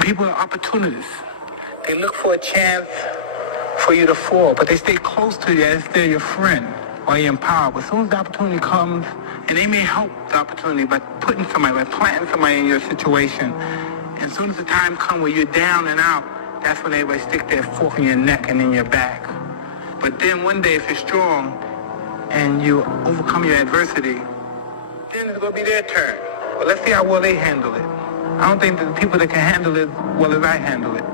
People are opportunists. They look for a chance for you to fall, but they stay close to you as they're your friend while you're in power. But as soon as the opportunity comes, and they may help the opportunity by putting somebody, by planting somebody in your situation, and as soon as the time comes where you're down and out, that's when everybody stick their fork in your neck and in your back. But then one day, if you're strong and you overcome your adversity, then it's going to be their turn. But let's see how well they handle it. I don't think that the people that can handle it as well as I handle it,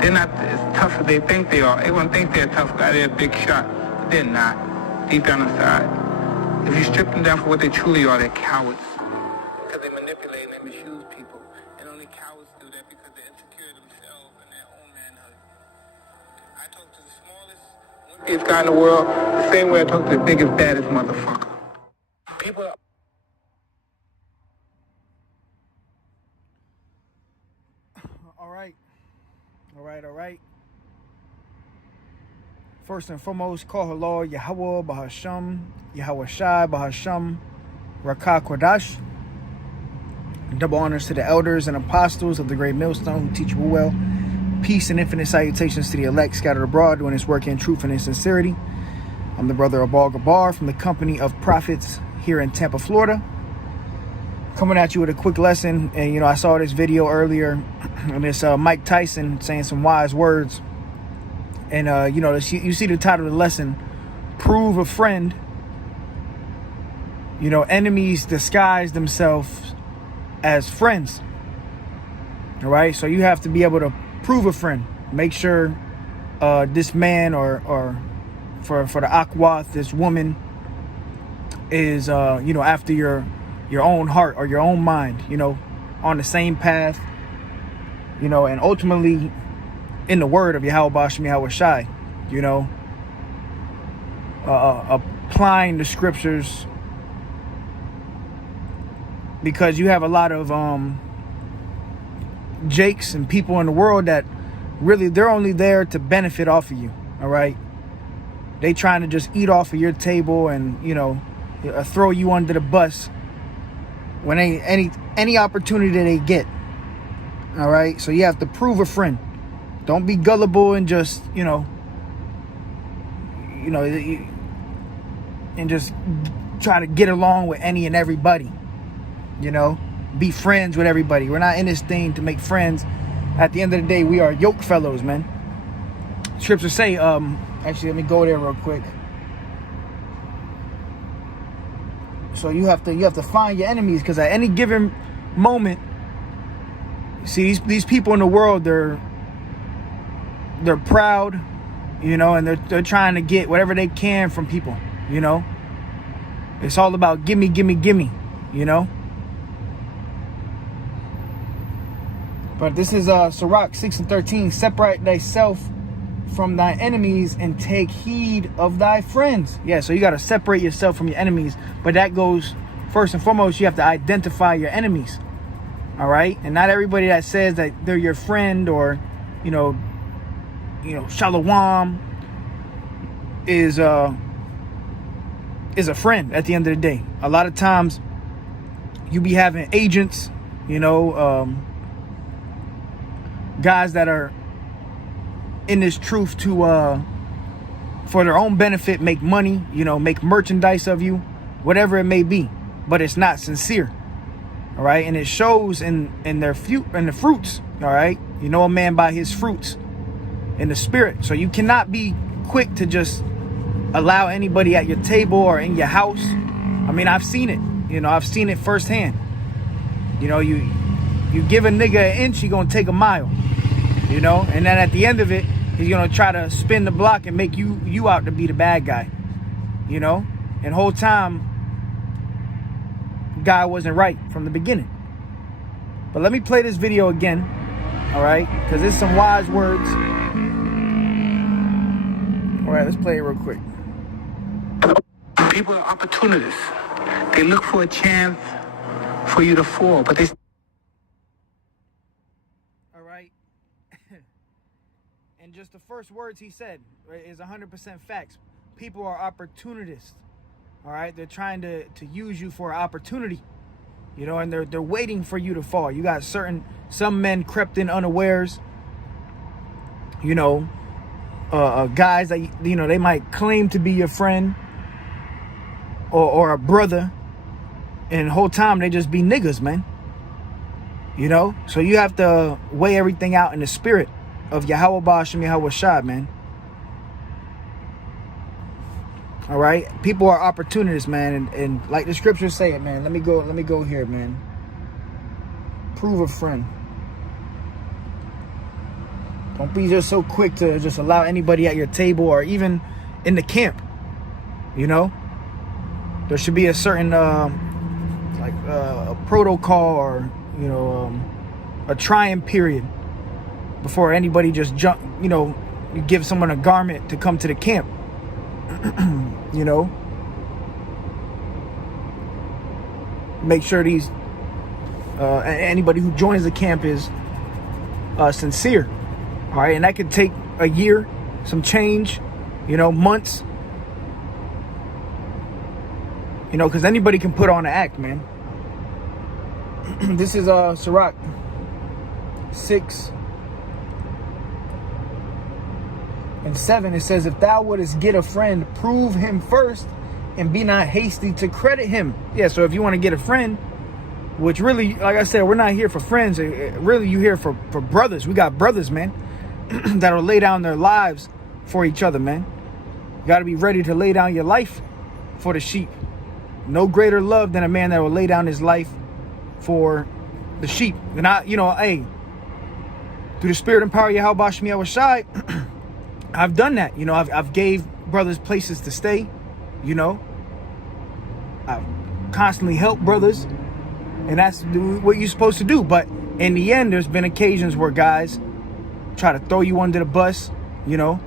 they're not as tough as they think they are. Everyone thinks they're a tough guy, they're a big shot, but they're not, deep down inside. If you strip them down for what they truly are, they're cowards. Because they manipulate and they misuse people. And only cowards do that because they're insecure themselves and their own manhood. I talk to the smallest, wimpiest guy in the world the same way I talk to the biggest, baddest motherfucker. People are... All right. First and foremost, call Allah Yahweh Bahasham, Yahweh Shai Bahasham, Rakah Kodash. Double honors to the elders and apostles of the Great Millstone who teach you well. Peace and infinite salutations to the elect scattered abroad doing his work in truth and in sincerity. I'm the brother Abal Gabar from the company of prophets here in Tampa, Florida. Coming at you with a quick lesson. And, I saw this video earlier and it's Mike Tyson saying some wise words. And, you see the title of the lesson, Prove a Friend. Enemies disguise themselves as friends. All right. So you have to be able to prove a friend. Make sure this man or for the Akwath, this woman is, after your own heart or your own mind, on the same path, and ultimately in the word of Yahweh Basham Yahweh Shai, applying the scriptures, because you have a lot of jakes and people in the world that really, they're only there to benefit off of you. All right. They trying to just eat off of your table and, throw you under the bus when any opportunity that they get. All right. So you have to prove a friend. Don't be gullible and just, and just try to get along with any and everybody. Be friends with everybody. We're not in this thing to make friends. At the end of the day, we are yoke fellows, man. Scriptures say, actually, let me go there real quick. So you have to find your enemies, because at any given moment, see these people in the world, they're proud, and they're trying to get whatever they can from people, It's all about gimme, gimme, gimme, But this is Sirach 6:13. Separate thyself from thy enemies and take heed of thy friends. Yeah, so you got to separate yourself from your enemies. But that goes, first and foremost, you have to identify your enemies. All right? And not everybody that says that they're your friend or, shalom is a friend at the end of the day. A lot of times you be having agents, guys that are in this truth to for their own benefit, make money, make merchandise of you, whatever it may be, but it's not sincere. All right. And it shows in the fruits. All right. You know a man by his fruits in the spirit. So you cannot be quick to just allow anybody at your table or in your house. I mean, I've seen it, I've seen it firsthand. You give a nigga an inch, he gonna take a mile, and then at the end of it, he's gonna try to spin the block and make you out to be the bad guy, and whole time, guy wasn't right from the beginning. But let me play this video again, all right? Because there's some wise words. All right, let's play it real quick. People are opportunists. They look for a chance for you to fall, but they... All right. And just the first words he said is 100% facts. People are opportunists. All right, they're trying to use you for opportunity. You know, and they're waiting for you to fall. You got some men crept in unawares. You know, guys that, you know, they might claim to be your friend or a brother, and the whole time they just be niggas, man. You know, so you have to weigh everything out in the spirit of Yahweh Ba'ashem Yahweh Shai, man. All right, people are opportunists, man, and like the scriptures say it, man. Let me go here, man. Prove a friend. Don't be just so quick to just allow anybody at your table or even in the camp. You know, there should be a certain a protocol, or you know, a trying period before anybody just jump. You know, you give someone a garment to come to the camp. You know, make sure these anybody who joins the camp is sincere. All right, and that could take a year, some change, you know, months. You know, because anybody can put on an act, man. This is Sirach 6 and 7. It says, if thou wouldest get a friend, prove him first, and be not hasty to credit him. Yeah, so if you want to get a friend, which really, like I said, we're not here for friends. Really, you here for brothers. We got brothers, man, that'll lay down their lives for each other, man. You got to be ready to lay down your life for the sheep. No greater love than a man that will lay down his life for the sheep. And I, you know, hey, through the spirit and power of Yahweh Ba'ashem Yahweh Shai, I've done that. You know, I've gave brothers places to stay. You know, I've constantly helped brothers, and that's what you're supposed to do. But in the end, there's been occasions where guys try to throw you under the bus, you know,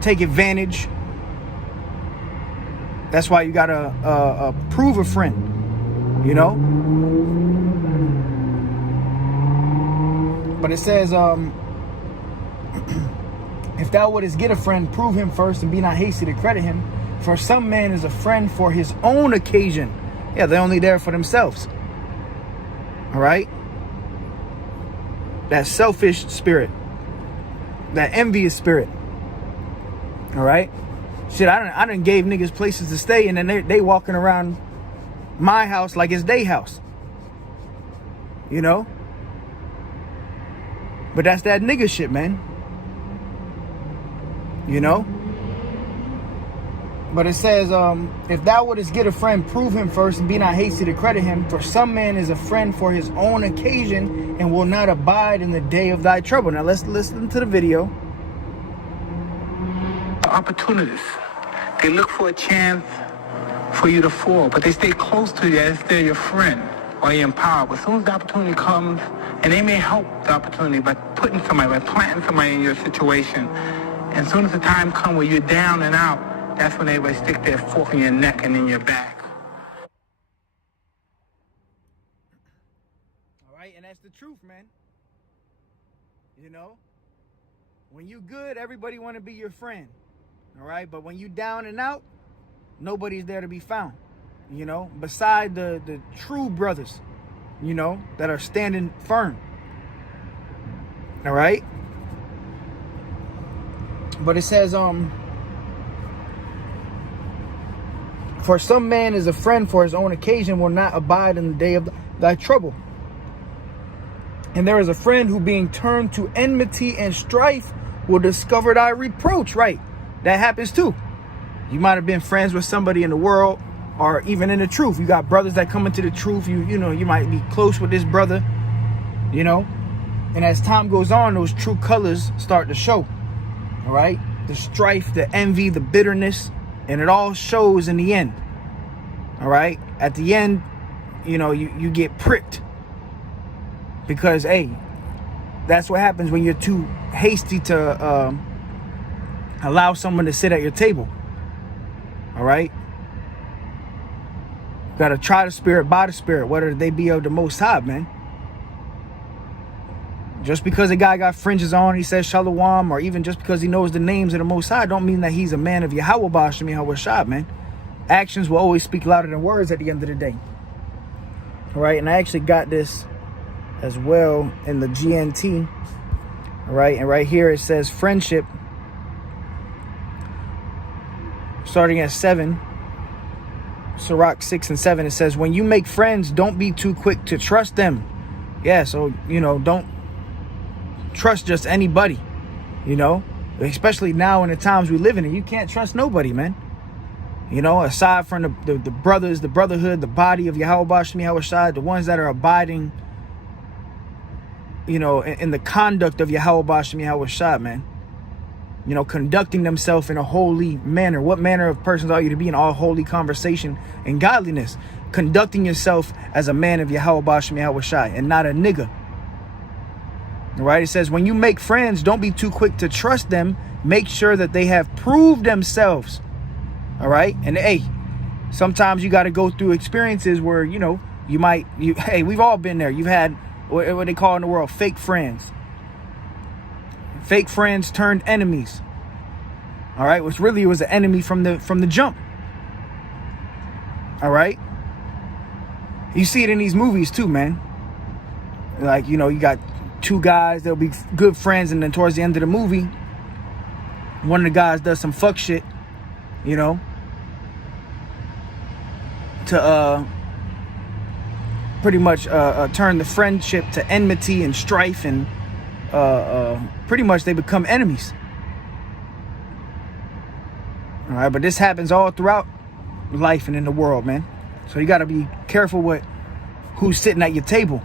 take advantage. That's why you gotta prove a friend, you know. But it says, if thou wouldest get a friend, prove him first, and be not hasty to credit him. For some man is a friend for his own occasion. Yeah, they're only there for themselves. All right? That selfish spirit. That envious spirit. All right? Shit, I done gave niggas places to stay, and then they walking around my house like it's their house. You know? But that's that nigga shit, man. You know? But it says, if thou wouldest get a friend, prove him first, and be not hasty to credit him. For some man is a friend for his own occasion, and will not abide in the day of thy trouble. Now let's listen to the video. Opportunities. They look for a chance for you to fall, but they stay close to you as they're your friend or your empower. But as soon as the opportunity comes, and they may help the opportunity by putting somebody, by planting somebody in your situation, and as soon as the time comes where you're down and out, that's when everybody stick their fork in your neck and in your back. All right, and that's the truth, man. You know, when you good, everybody want to be your friend. All right, but when you down and out, nobody's there to be found. You know, beside the true brothers, you know, that are standing firm. All right. But it says, for some man is a friend for his own occasion, will not abide in the day of thy trouble. And there is a friend who, being turned to enmity and strife, will discover thy reproach. Right. That happens too. You might have been friends with somebody in the world, or even in the truth. You got brothers that come into the truth. You know, you might be close with this brother, you know, and as time goes on, those true colors start to show. All right. The strife, the envy, the bitterness, and it all shows in the end. All right. At the end, you know, you get pricked. Because, hey, that's what happens when you're too hasty to allow someone to sit at your table. All right. You got to try the spirit by the spirit, whether they be of the Most High, man. Just because a guy got fringes on, he says Shalom, or even just because he knows the names of the Most High, don't mean that he's a man of Yahweh Ba'ashem Yahweh Shai, man. actions will always speak louder than words at the end of the day. All right, and I actually got this as well in the GNT. All right, and right here it says friendship, starting at 7, Sirach 6 and 7. It says, when you make friends, don't be too quick to trust them. Yeah, so, don't trust just anybody, especially now in the times we live in. You can't trust nobody, man. Aside from the brothers, the brotherhood, the body of Yahweh Shem Yahweh Shai, the ones that are abiding, in the conduct of Yahweh Shem Yahweh Shai, man. Conducting themselves in a holy manner. What manner of persons are you to be in all holy conversation and godliness? Conducting yourself as a man of Yahweh Shem Yahweh Shai and not a nigga. All right, it says, when you make friends, don't be too quick to trust them. Make sure that they have proved themselves. All right. And hey, sometimes you got to go through experiences where, hey, we've all been there. You've had what they call in the world fake friends. Fake friends turned enemies. All right, which really was an enemy from the jump. All right. You see it in these movies too, man. Like, you got two guys, they'll be good friends, and then towards the end of the movie, one of the guys does some fuck shit, to pretty much turn the friendship to enmity and strife, and pretty much they become enemies. All right, but this happens all throughout life and in the world, man. So you got to be careful with who's sitting at your table.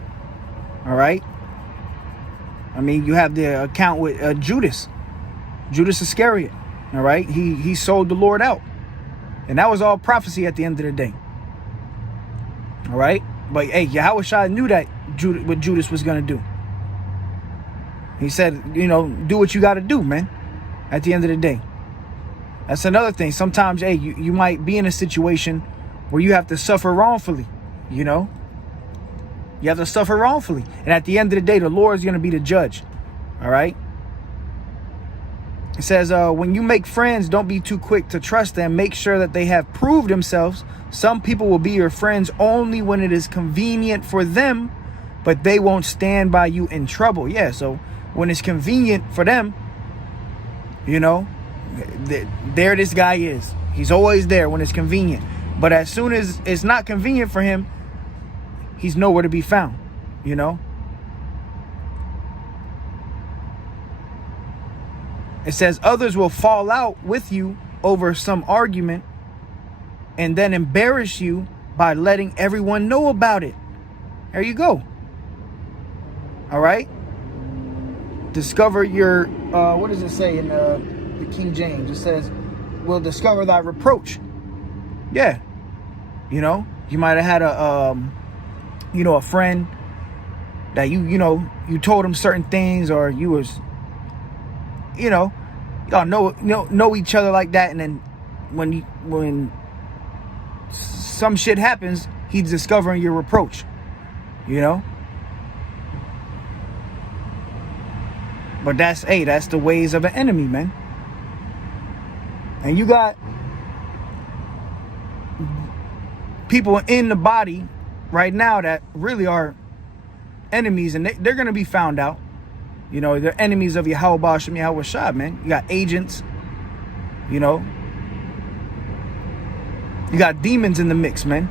All right. I mean, you have the account with Judas Iscariot. All right. He sold the Lord out, and that was all prophecy at the end of the day. All right. But hey, Yahweh Shai knew that what Judas was going to do. He said, do what you got to do, man, at the end of the day. That's another thing. Sometimes, hey, you might be in a situation where you have to suffer wrongfully, You have to suffer wrongfully. And at the end of the day, the Lord is going to be the judge. All right? It says, when you make friends, don't be too quick to trust them. Make sure that they have proved themselves. Some people will be your friends only when it is convenient for them, but they won't stand by you in trouble. Yeah, so when it's convenient for them, there this guy is. He's always there when it's convenient. But as soon as it's not convenient for him, he's nowhere to be found, It says others will fall out with you over some argument and then embarrass you by letting everyone know about it. There you go. All right. Discover your, what does it say in the King James? It says, we'll discover thy reproach. Yeah. You might have had a friend that you told him certain things, or you was, y'all know each other like that. And then when some shit happens, he's discovering your reproach, But that's the ways of an enemy, man. And you got people in the body right now that really are enemies, and they're going to be found out. They're enemies of Yahweh Shem Yahweh Shai, man. You got agents, you got demons in the mix, man.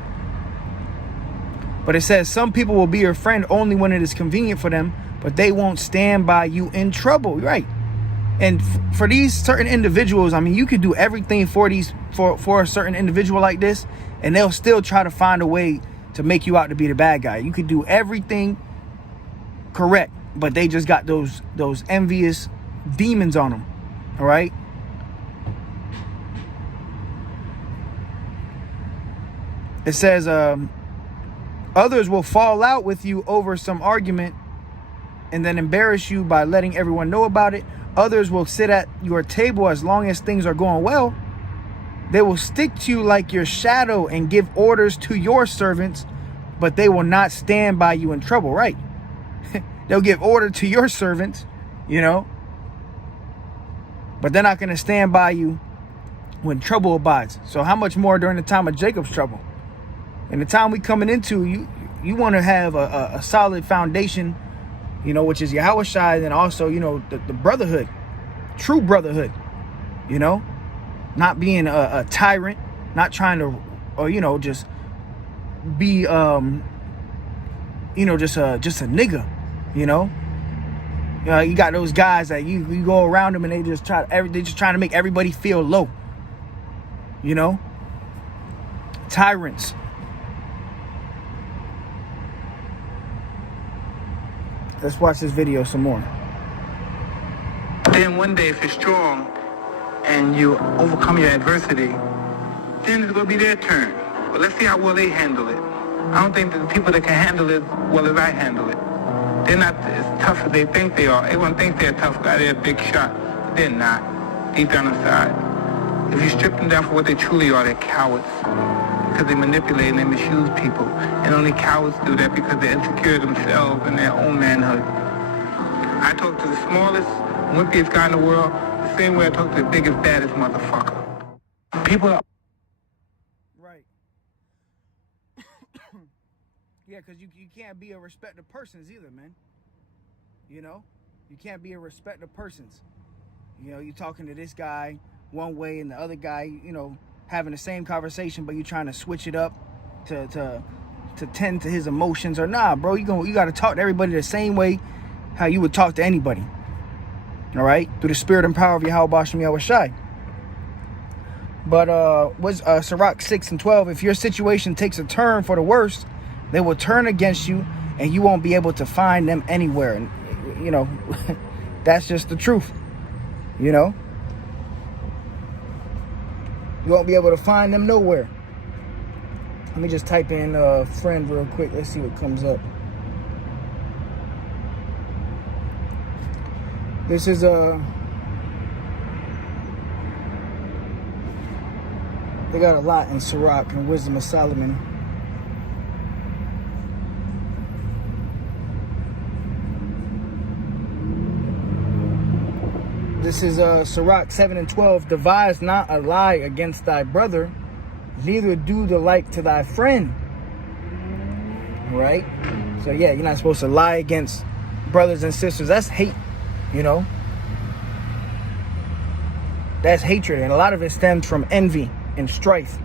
But it says some people will be your friend only when it is convenient for them, but they won't stand by you in trouble, right? And for these certain individuals, I mean, you could do everything for a certain individual like this, and they'll still try to find a way to make you out to be the bad guy. You could do everything correct, but they just got those envious demons on them. All right. It says others will fall out with you over some argument and then embarrass you by letting everyone know about it. Others will sit at your table as long as things are going well. They will stick to you like your shadow and give orders to your servants, but they will not stand by you in trouble, right? They'll give order to your servants, but they're not going to stand by you when trouble abides. So how much more during the time of Jacob's trouble? And the time we coming into, you want to have a solid foundation, you know, which is Yahweh Shai, and also, you know, the brotherhood, true brotherhood, you know, not being a tyrant, not trying to, or, you know, just be, you know, just a nigga, you know. You got those guys that you go around them and they just trying to make everybody feel low, you know. Tyrants. Let's watch this video some more. Then one day, if you're strong and you overcome your adversity, then it's going to be their turn. But let's see how well they handle it. I don't think that the people that can handle it as well as I handle it. They're not as tough as they think they are. Everyone thinks they're a tough guy, they're a big shot. But they're not, deep down inside. If you strip them down for what they truly are, they're cowards. Because they manipulate and they misuse people. And only cowards do that because they're insecure themselves and their own manhood. I talk to the smallest, wimpiest guy in the world the same way I talk to the biggest, baddest motherfucker. People are... Right. Yeah, because you can't be a respect of persons either, man. You know? You can't be a respect of persons. You know, you're talking to this guy one way and the other guy, you know, having the same conversation, but you trying to switch it up to tend to his emotions. Or nah, bro, you got to talk to everybody the same way how you would talk to anybody. All right, through the spirit and power of Yahweh Bashem Yahweh Shai. But Sirach 6:12, if your situation takes a turn for the worst, they will turn against you and you won't be able to find them anywhere. And you know, that's just the truth. You know, you won't be able to find them nowhere. Let me just type in friend real quick. Let's see what comes up. This is they got a lot in Sirach and Wisdom of Solomon. This is Sirach 7:12. Devise not a lie against thy brother, neither do the like to thy friend. Right? So yeah, you're not supposed to lie against brothers and sisters. That's hate, you know. That's hatred, and a lot of it stems from envy and strife.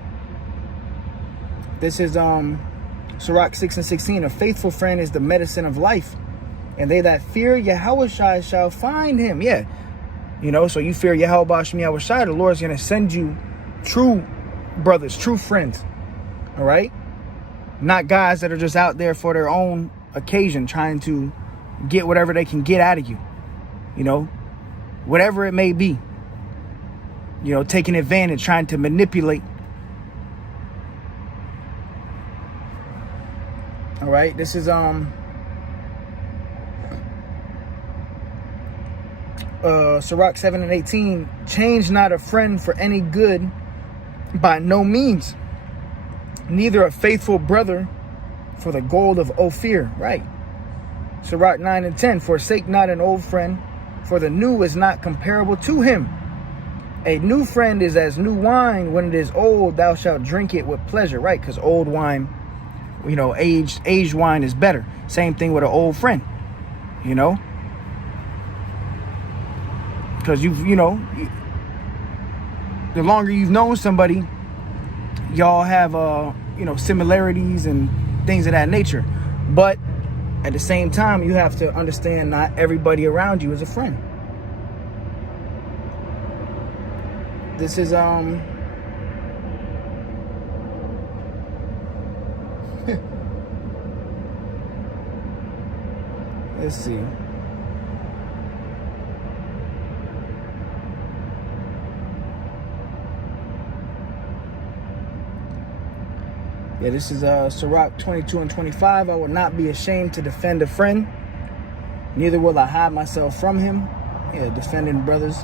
This is Sirach 6:16. A faithful friend is the medicine of life, and they that fear Yahweh Shai shall find him. Yeah. You know, so you fear Yahweh Bashem Yahweh Shai, the Lord's going to send you true brothers, true friends. All right? Not guys that are just out there for their own occasion, trying to get whatever they can get out of you. You know, whatever it may be. You know, taking advantage, trying to manipulate. All right? This is Sirach 7:18. Change not a friend for any good, by no means, neither a faithful brother for the gold of Ophir. Right. Sirach 9:10. Forsake not an old friend, for the new is not comparable to him. A new friend is as new wine. When it is old, thou shalt drink it with pleasure. Right, because old wine, you know, aged wine is better. Same thing with an old friend, you know. Because you know, the longer you've known somebody, y'all have you know, similarities and things of that nature. But at the same time, you have to understand not everybody around you is a friend. This is let's see. Yeah, this is Sirach 22:25. I will not be ashamed to defend a friend, neither will I hide myself from him. Yeah, defending brothers.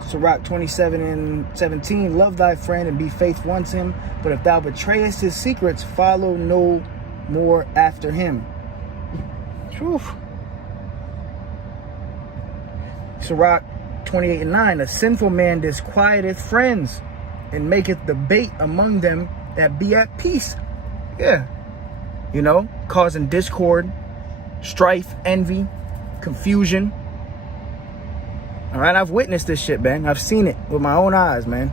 Sirach 27:17. Love thy friend and be faithful unto him, but if thou betrayest his secrets, follow no more after him. Whew. Sirach 28 and 9. A sinful man disquieteth friends, and maketh debate among them that be at peace. Yeah. You know, causing discord, strife, envy, confusion. All right, I've witnessed this shit, man. I've seen it with my own eyes, man.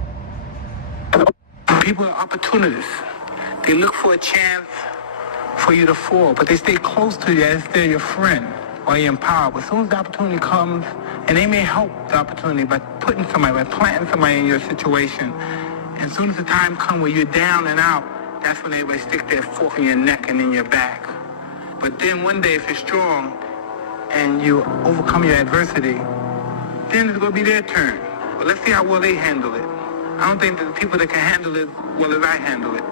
People are opportunists. They look for a chance for you to fall, but they stay close to you as they're your friend or your empower. But as soon as the opportunity comes, and they may help the opportunity by putting somebody, by planting somebody in your situation, and as soon as the time comes where you're down and out, that's when everybody stick their fork in your neck and in your back. But then one day, if you're strong and you overcome your adversity, then it's going to be their turn. But let's see how well they handle it. I don't think that the people that can handle it as well as I handle it,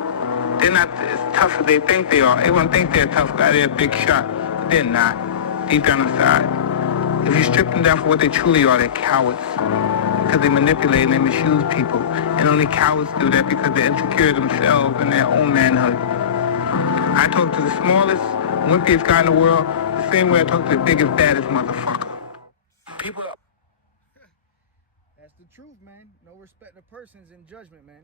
they're not as tough as they think they are. Everyone thinks they're a tough guy, they're a big shot. But they're not, deep down inside. If you strip them down for what they truly are, they're cowards. Because they manipulate and they misuse people. And only cowards do that because they're insecure themselves and their own manhood. I talk to the smallest, wimpiest guy in the world the same way I talk to the biggest, baddest motherfucker. People are... That's the truth, man. No respect of persons in judgment, man.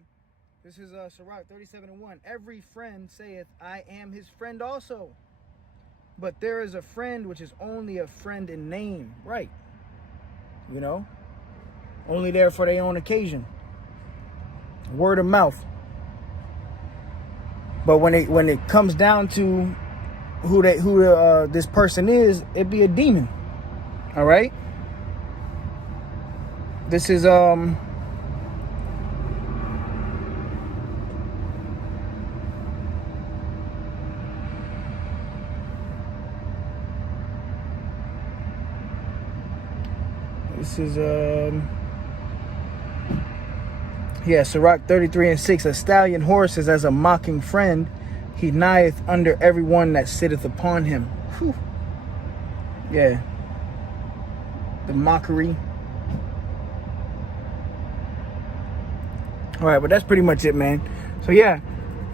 This is Sirach 37 and 1. Every friend saith, I am his friend also. But there is a friend which is only a friend in name. Right. You know? Only there for their own occasion. Word of mouth. But when it comes down to who this person is, it be a demon. All right? This is Sirach 33 and 6. A stallion horse is as a mocking friend. He nigheth under every one that sitteth upon him. Whew. Yeah. The mockery. All right, but that's pretty much it, man. So yeah,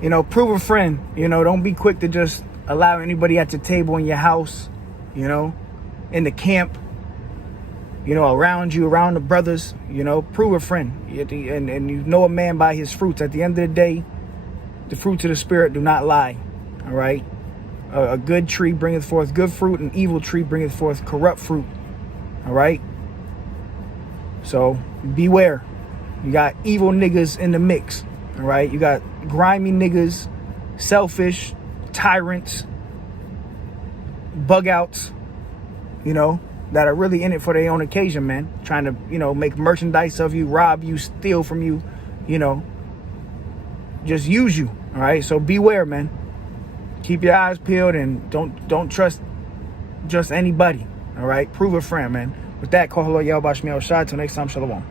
you know, prove a friend. You know, don't be quick to just allow anybody at your table in your house, you know, in the camp, you know, around you, around the brothers. You know, prove a friend. And you know a man by his fruits. At the end of the day, the fruits of the Spirit do not lie. All right? A good tree bringeth forth good fruit, an evil tree bringeth forth corrupt fruit. All right? So beware. You got evil niggas in the mix. All right? You got grimy niggas, selfish, tyrants, bug outs, you know, that are really in it for their own occasion, man. Trying to, you know, make merchandise of you, rob you, steal from you, you know, just use you. All right? So beware, man. Keep your eyes peeled and don't trust just anybody. All right? Prove a friend, man. With that, call hello, Yahweh Shai. Till next time, shalom.